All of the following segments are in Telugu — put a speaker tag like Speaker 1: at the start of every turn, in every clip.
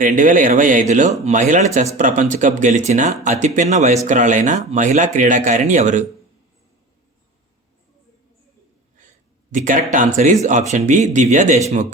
Speaker 1: రెండు వేల ఇరవై ఐదులో మహిళల చెస్ ప్రపంచ కప్ గెలిచిన అతిపిన్న వయస్కురాలైన మహిళా క్రీడాకారిణి ఎవరు? The correct answer is option B Divya Deshmukh.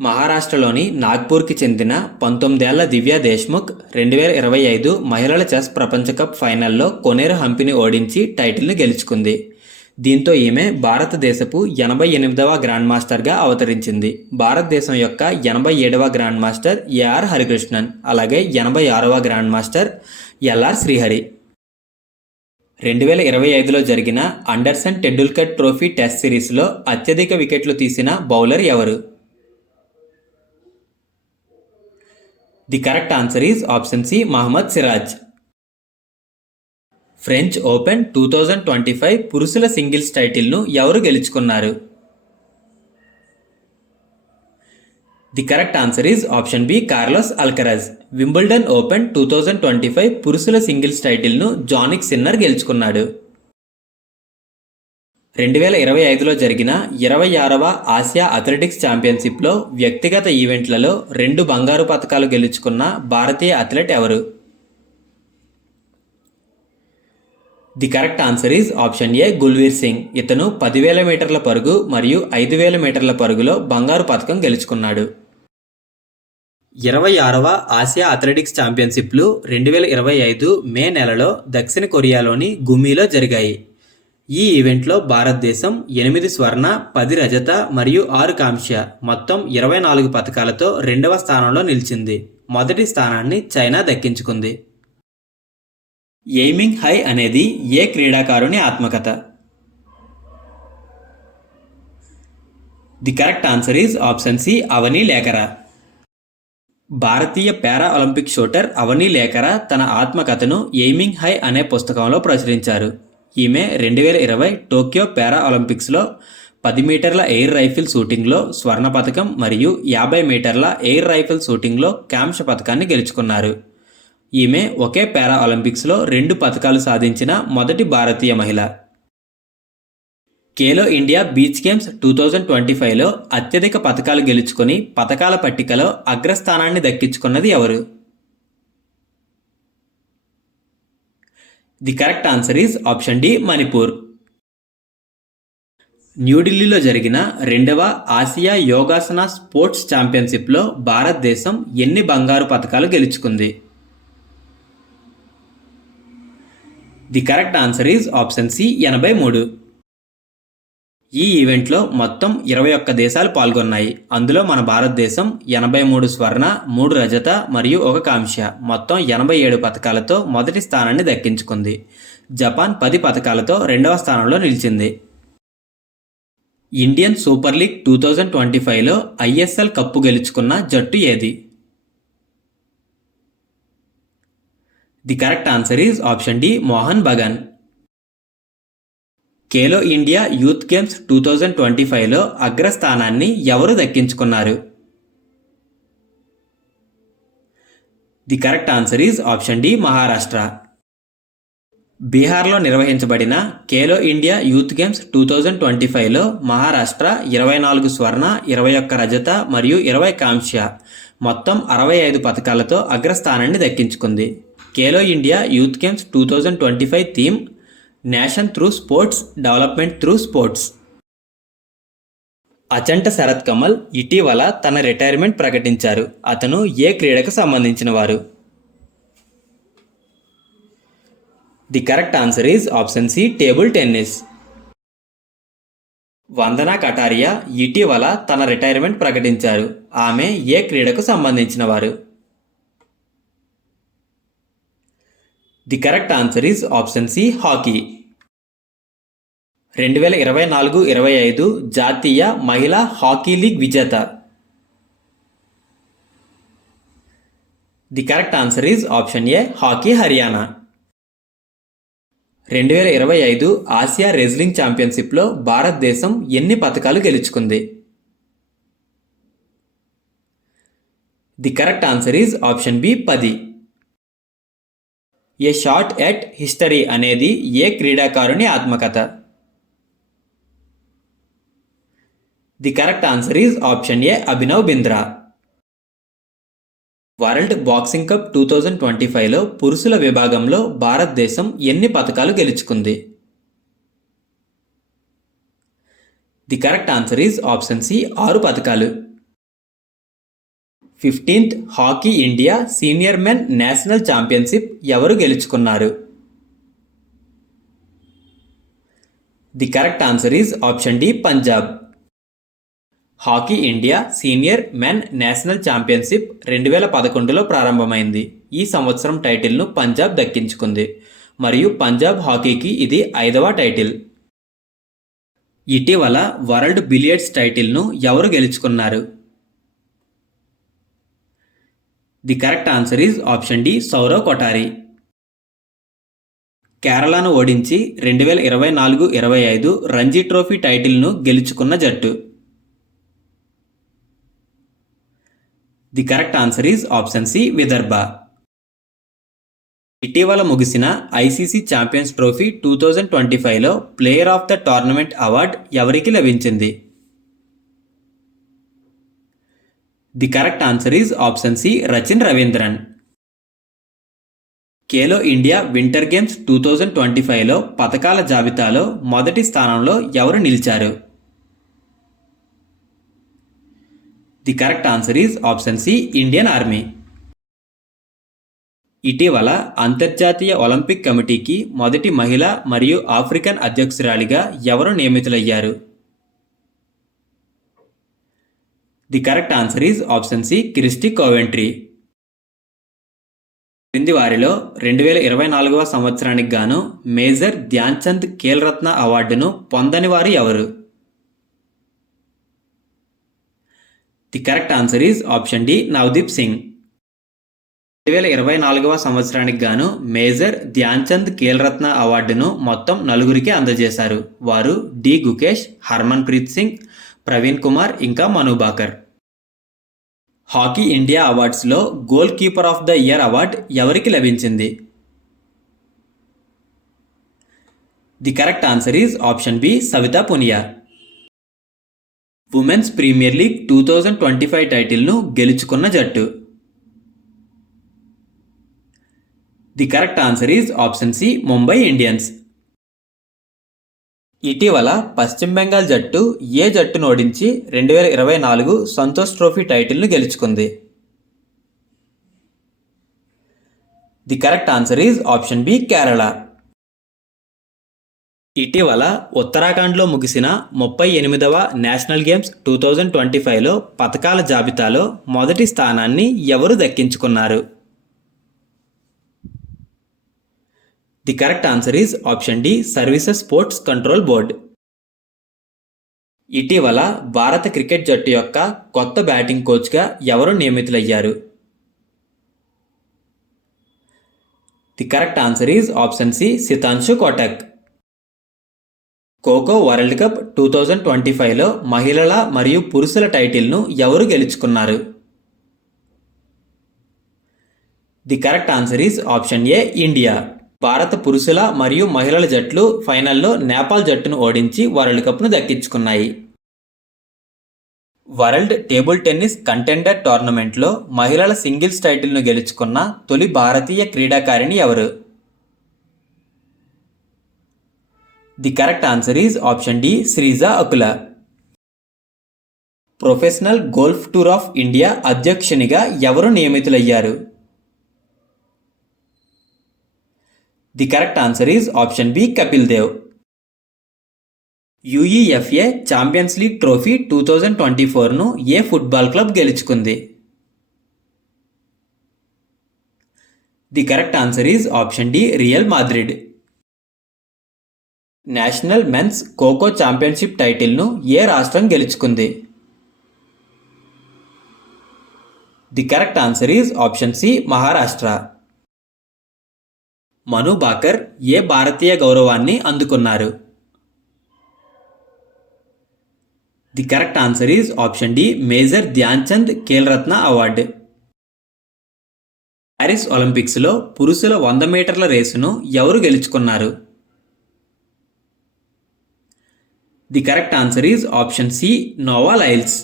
Speaker 1: మహారాష్ట్రలోని నాగ్పూర్కి చెందిన పంతొమ్మిదేళ్ళ దివ్యా దేశ్ముఖ్ రెండు వేల ఇరవై ఐదు మహిళల చెస్ ప్రపంచ కప్ ఫైనల్లో కొనేరు హంపిని ఓడించి టైటిల్ను గెలుచుకుంది. దీంతో ఈమె భారతదేశపు ఎనభై ఎనిమిదవ గ్రాండ్ మాస్టర్గా అవతరించింది. భారతదేశం యొక్క ఎనభై ఏడవ గ్రాండ్ మాస్టర్ ఏఆర్ హరికృష్ణన్ అలాగే ఎనభై ఆరవ గ్రాండ్ మాస్టర్ ఎల్ఆర్ శ్రీహరి. రెండు వేల ఇరవై ఐదులో జరిగిన అండర్సన్ టెండూల్కర్ ట్రోఫీ టెస్ట్ సిరీస్లో అత్యధిక వికెట్లు తీసిన బౌలర్ ఎవరు? The correct answer is option C Mohammed Siraj. French Open two thousand twenty five పురుషుల సింగిల్స్ టైటిల్ను ఎవరు గెలుచుకున్నారు? The correct answer is option B Carlos Alcaraz. Wimbledon Open two thousand twenty five పురుషుల సింగిల్స్ టైటిల్ను జానిక్ సిన్నర్ గెలుచుకున్నాడు. రెండు వేల ఇరవై ఐదులో జరిగిన ఇరవై ఆరవ ఆసియా అథ్లెటిక్స్ ఛాంపియన్షిప్లో వ్యక్తిగత ఈవెంట్లలో రెండు బంగారు పథకాలు గెలుచుకున్న భారతీయ అథ్లెట్ ఎవరు? The correct answer is option A Gulveer Singh ఇతను పదివేల మీటర్ల పరుగు మరియు ఐదు వేల మీటర్ల పరుగులో బంగారు పథకం గెలుచుకున్నాడు. ఇరవై ఆరవ ఆసియా అథ్లెటిక్స్ ఛాంపియన్షిప్లు రెండు వేల ఇరవై ఐదు మే నెలలో దక్షిణ కొరియాలోని గుమీలో జరిగాయి. ఈ ఈవెంట్లో భారతదేశం ఎనిమిది స్వర్ణ పది రజత మరియు ఆరు కాంస్య మొత్తం ఇరవై నాలుగు పథకాలతో రెండవ స్థానంలో నిలిచింది. మొదటి స్థానాన్ని చైనా దక్కించుకుంది. ఎయిమింగ్ హై అనేది ఏ క్రీడాకారుని ఆత్మకథ? The correct answer is option C Avani Lekhara Bharatiya para Olympic shooter Avani Lekhara తన ఆత్మకథను ఎయిమింగ్ హై అనే పుస్తకంలో ప్రచురించారు. ఈమె రెండు వేల ఇరవై టోక్యో పారా ఒలింపిక్స్లో పది మీటర్ల ఎయిర్ రైఫిల్ షూటింగ్లో స్వర్ణ పథకం మరియు యాభై మీటర్ల ఎయిర్ రైఫిల్ షూటింగ్లో కాంస్య పథకాన్ని గెలుచుకున్నారు. ఈమె ఒకే పారా ఒలింపిక్స్లో రెండు పథకాలు సాధించిన మొదటి భారతీయ మహిళ. Khelo India beach games two thousand twenty ఫైవ్లో అత్యధిక పథకాలు గెలుచుకుని పథకాల పట్టికలో అగ్రస్థానాన్ని దక్కించుకున్నది ఎవరు? The correct answer is option D Manipur. న్యూఢిల్లీలో జరిగిన రెండవ ఆసియా యోగాసన స్పోర్ట్స్ ఛాంపియన్షిప్లో భారతదేశం ఎన్ని బంగారు పథకాలు గెలుచుకుంది? The correct answer is option C ఎనభై మూడు. ఈ ఈవెంట్లో మొత్తం ఇరవై ఒక్క దేశాలు పాల్గొన్నాయి. అందులో మన భారతదేశం ఎనభై మూడు స్వర్ణ మూడు రజత మరియు ఒక కాంస్య. మొత్తం ఎనభై ఏడు పథకాలతో మొదటి స్థానాన్ని దక్కించుకుంది. జపాన్ పది పథకాలతో రెండవ స్థానంలో నిలిచింది. Indian Super League two thousand twenty ఫైవ్లో ఐఎస్ఎల్ కప్పు గెలుచుకున్న జట్టు ఏది? The correct answer is option D Mohan Bagan Khelo India youth games two thousand twenty ఫైవ్లో అగ్రస్థానాన్ని ఎవరు దక్కించుకున్నారు? The correct answer is option D Maharashtra బీహార్లో నిర్వహించబడిన Khelo India youth games two thousand twenty ఫైవ్లో మహారాష్ట్ర ఇరవై నాలుగు స్వర్ణ ఇరవై ఒక్క రజత మరియు ఇరవై కాంస్య మొత్తం అరవై ఐదు పథకాలతో అగ్రస్థానాన్ని దక్కించుకుంది. Khelo India youth games two thousand twenty five theme nation through sports development through sports Achanta Sharath Kamal ఇటీవల తన రిటైర్మెంట్ ప్రకటించారు. అతను ఏ క్రీడకు సంబంధించిన వారు? The correct answer is option C table tennis Vandana Kataria ఇటీవల తన రిటైర్మెంట్ ప్రకటించారు. ఆమె ఏ క్రీడకు సంబంధించిన వారు? The correct answer is option C hockey రెండు వేల ఇరవై నాలుగు ఇరవై ఐదు జాతీయ మహిళా హాకీ లీగ్ విజేత. The correct answer is option A hockey Haryana రెండు వేల ఇరవై ఐదు ఆసియా రెజ్లింగ్ ఛాంపియన్షిప్లో భారతదేశం ఎన్ని పథకాలు గెలుచుకుంది? The correct answer is option B పది. ఏ షార్ట్ ఎట్ హిస్టరీ అనేది ఏ క్రీడాకారుని ఆత్మకథ? The correct answer is option A Abhinav Bindra. World boxing cup two thousand twenty ఫైవ్లో పురుషుల విభాగంలో భారతదేశం ఎన్ని పథకాలు గెలుచుకుంది? The correct answer is option C ఆరు పథకాలు fifteenth hockey India senior men national championship ఎవరు గెలుచుకున్నారు? The correct answer is option D Punjab. Hockey India senior men national championship రెండు వేల పదకొండులో ప్రారంభమైంది. ఈ సంవత్సరం టైటిల్ను పంజాబ్ దక్కించుకుంది. మరియు పంజాబ్ హాకీకి ఇది ఐదవ టైటిల్. ఇటీవల వరల్డ్ బిలియర్డ్స్ టైటిల్ను ఎవరు గెలుచుకున్నారు? The correct answer is option D Sourav Kothari కేరళను ఓడించి రెండు వేల ఇరవై నాలుగు ఇరవై ఐదు రంజీ ట్రోఫీ టైటిల్ను గెలుచుకున్న జట్టు. The correct answer is option C Vidarbha ఇటీవల ముగిసిన ICC champions trophy two thousand twenty ఫైవ్లో player of the tournament award ఎవరికి లభించింది? The correct answer is option C Rachin Ravindran Khelo India winter games two thousand twenty ఫైవ్లో పథకాల జాబితాలో మొదటి స్థానంలో ఎవరు నిలిచారు? The correct answer is option C Indian army ఇటీవల అంతర్జాతీయ ఒలింపిక్ కమిటీకి మొదటి మహిళ మరియు ఆఫ్రికన్ అధ్యక్షురాలిగా ఎవరు నియమితులయ్యారు? The correct answer is option C Kirsty Coventry క్రింది వారిలో రెండు వేల ఇరవై నాలుగవ సంవత్సరానికి గాను మేజర్ ధ్యాన్చంద్ ఖేల్రత్న అవార్డును పొందని వారు ఎవరు? The correct answer is option D Navdeep Singh రెండు వేల ఇరవై నాలుగవ సంవత్సరానికి గాను మేజర్ ధ్యాన్చంద్ ఖేల్రత్న అవార్డును మొత్తం నలుగురికి అందజేశారు. వారు డి. గుకేష్ హర్మన్ ప్రీత్ సింగ్ ప్రవీణ్ కుమార్ ఇంకా Manu Bhaker. Hockey India అవార్డ్స్లో goal keeper of the year award ఎవరికి లభించింది? The correct answer is option B Savita Punia. Women's premier league two thousand twenty five టైటిల్ను గెలుచుకున్న జట్టు. The correct answer is option C Mumbai Indians. ఇటీవల పశ్చిమ బెంగాల్ జట్టు ఏ జట్టును ఓడించి రెండు వేల ఇరవై నాలుగు సంతోష్ ట్రోఫీ టైటిల్ను గెలుచుకుంది. The correct answer is option B Kerala. ఇటీవల ఉత్తరాఖండ్లో ముగిసిన ముప్పై ఎనిమిదవ national games two thousand twenty ఫైవ్లో పథకాల జాబితాలో మొదటి స్థానాన్ని ఎవరు దక్కించుకున్నారు? The correct answer is option D services sports control board ఇటీవల భారత క్రికెట్ జట్టు యొక్క కొత్త బ్యాటింగ్ కోచ్గా ఎవరు నియమితులయ్యారు? The correct answer is option C Sitanshu Kotak kho kho World Cup two thousand twenty ఫైవ్లో మహిళల మరియు పురుషుల టైటిల్ను ఎవరు గెలుచుకున్నారు? The correct answer is option A India భారత పురుషుల మరియు మహిళల జట్లు ఫైనల్లో నేపాల్ జట్టును ఓడించి వరల్డ్ కప్ను దక్కించుకున్నాయి. వరల్డ్ టేబుల్ టెన్నిస్ కంటెండర్ టోర్నమెంట్లో మహిళల సింగిల్స్ టైటిల్ను గెలుచుకున్న తొలి భారతీయ క్రీడాకారిణి ఎవరు? The correct answer is option D Sreeja Akula. Professional golf tour of India అధ్యక్షునిగా ఎవరు నియమితులయ్యారు? The correct answer is option B Kapil Dev UEFA Champions League trophy two thousand twenty ఫోర్ను ఏ ఫుట్బాల్ క్లబ్ గెలుచుకుంది? The correct answer is option D Real Madrid national men's kho kho championship టైటిల్ను ఏ రాష్ట్రం గెలుచుకుంది? The correct answer is option C Maharashtra Manu Bhaker ఏ భారతీయ గౌరవాన్ని అందుకున్నారు? The correct answer is option D major Dhyanchand Khelratna award Paris ఒలింపిక్స్లో పురుషుల వంద మీటర్ల రేసును ఎవరు గెలుచుకున్నారు? The correct answer is option C Noah Lyles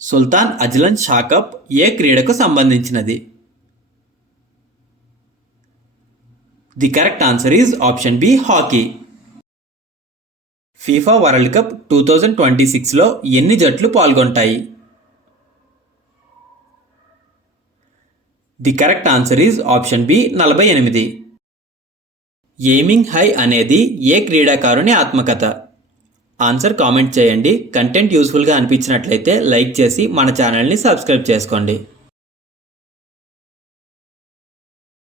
Speaker 1: Sultan Azlan Shah cup ఏ క్రీడకు సంబంధించినది? The correct answer is option B hockey FIFA World Cup two thousand twenty సిక్స్లో ఎన్ని జట్లు పాల్గొంటాయి? The correct answer is option B నలభై ఎనిమిది. ఎయిమింగ్ హై అనేది ఏ క్రీడాకారుని ఆత్మకథ? ఆన్సర్ కామెంట్ చేయండి. కంటెంట్ యూస్ఫుల్గా అనిపించినట్లయితే లైక్ చేసి మన ఛానల్ని సబ్స్క్రైబ్ చేసుకోండి.